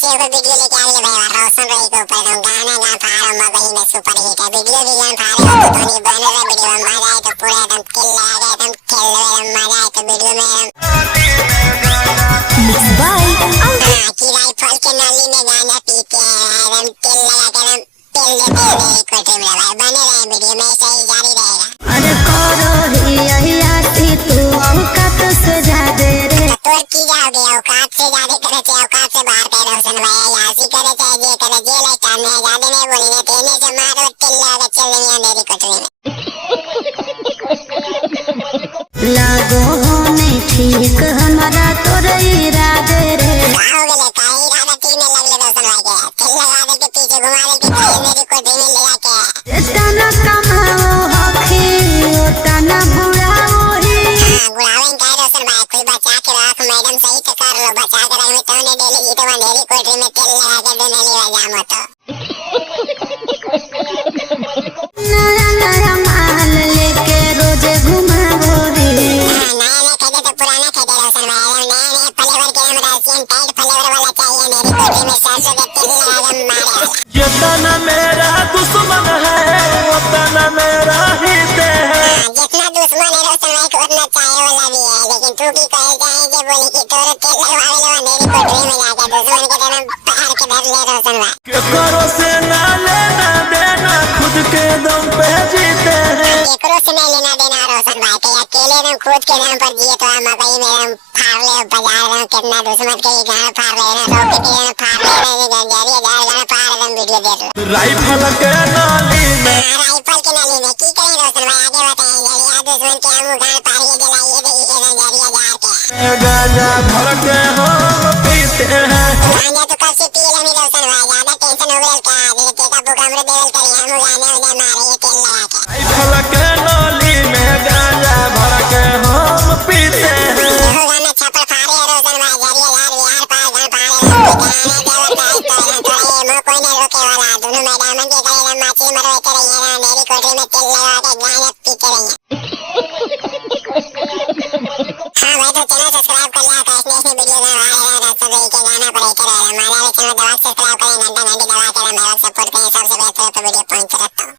से ऊपर वीडियो लेके आ रही है भाई रोशन रोही के ऊपर हम गाना गा पा रहा हूँ मगही में सुपर हिट है वीडियो भी जान पा रहे हो तो नहीं बन रहा वीडियो में मजा आए तो पूरा एकदम किल लगा एकदम खेल लो मजा आए तो वीडियो में मिक्स बाय की राइफल के नली में गाना पीते हैं एकदम किल लगा के एकदम तेल देते हैं मेरी कोठी में भाई बने रहे वीडियो में ऐसे ही जारी रहेगा। अरे करो ही यही आती तू औकात से ज्यादा रे तो की जाओगे औकात से ज्यादा करे चाहे औकात से बाहर करे रोशन भाई यासी करे चाहे जे करे जे लाइट में ज्यादा नहीं बोलेंगे तेने से मारो तिल्ला का चलनी मेरी कोठी में लागो होने ठीक हमारा तोरे इरादे रे आओगे ले का इरादा ठीक नहीं लग ले रोशन भाई के तिल लगा दे के पीछे घुमा दे के मेरी कोठी में ले जाके इतना कमाओ हखी उतना बुढ़ाओ ही बुढ़ाओ का रोशन भाई कोई बचा के रख मैडम सही से कर लो बचा के रख तो ने डेली जी तो मेरी कोठी में तेल लगा के देने ले जाम तो नया नया माल लेके रोजे घुमाओ रे नया नया कहते तो पुराना कहते रोशन भाई नया नया फ्लेवर के हम रशियन टाइट फ्लेवर वाला चाहिए मेरी कोठी में सरसों के तेल लगा के मारे जितना मेरा दुश्मन है उतना मेरा हित है जितना दुश्मन है रोशन भाई को उतना चाहे वाला भी है लेकिन तू की कहे जाएंगे बोली कि तोरे तेल लगवावे लो मेरी कोठी में जाके दुश्मन के तरह पहाड़ के धर ले रोशन भाई केकरो से ना लेना देना खुद के दम पे जीते हैं केकरो से नहीं लेना देना रोशन भाई के अकेले हम खुद के दम पर जिए तो हम मकई में हम फाड़ ले बाजार में कितना दुश्मन के गांव फाड़ ले ना रोके के फाड़ ले गंजारी गांव फाड़ हम वीडियो देख लो राइफल के नाली में राइफल के नाली में की करें रोशन भाई आगे बताएं जरिया दुश्मन के हम गांव पारिए जलाइए दे ये गंजारी जार के गांजा भर के हम पीते हैं गांजा तो कब से पी ले हम रोशन भाई ज्यादा टेंशन हो गया क्या धीरे के का भूकंप देवल करिए हम गाने उधर मारे ये तेल लगा के राइफल के नाली में गांजा भर के हम पीते हैं गाना छापर फाड़े रोशन भाई जरिया यार बिहार पार गांव पार गाने देवल का तो कोई नहीं रोके वाला दोनों मैदान के करे माची मरवाते रहिए ना मेरी कोठी में तेल लगा के गाना पीते रहिए। हाँ भाई तो चैनल सब्सक्राइब कर लिया था इसने वीडियो में आ रहा है रास्ता देख के गाना पर रहते रहे हमारा चैनल दबा सब्सक्राइब करें घंटा घंटी दबा के मेरा सपोर्ट करें सबसे बेहतर तो वीडियो पहुंच रहा हूँ।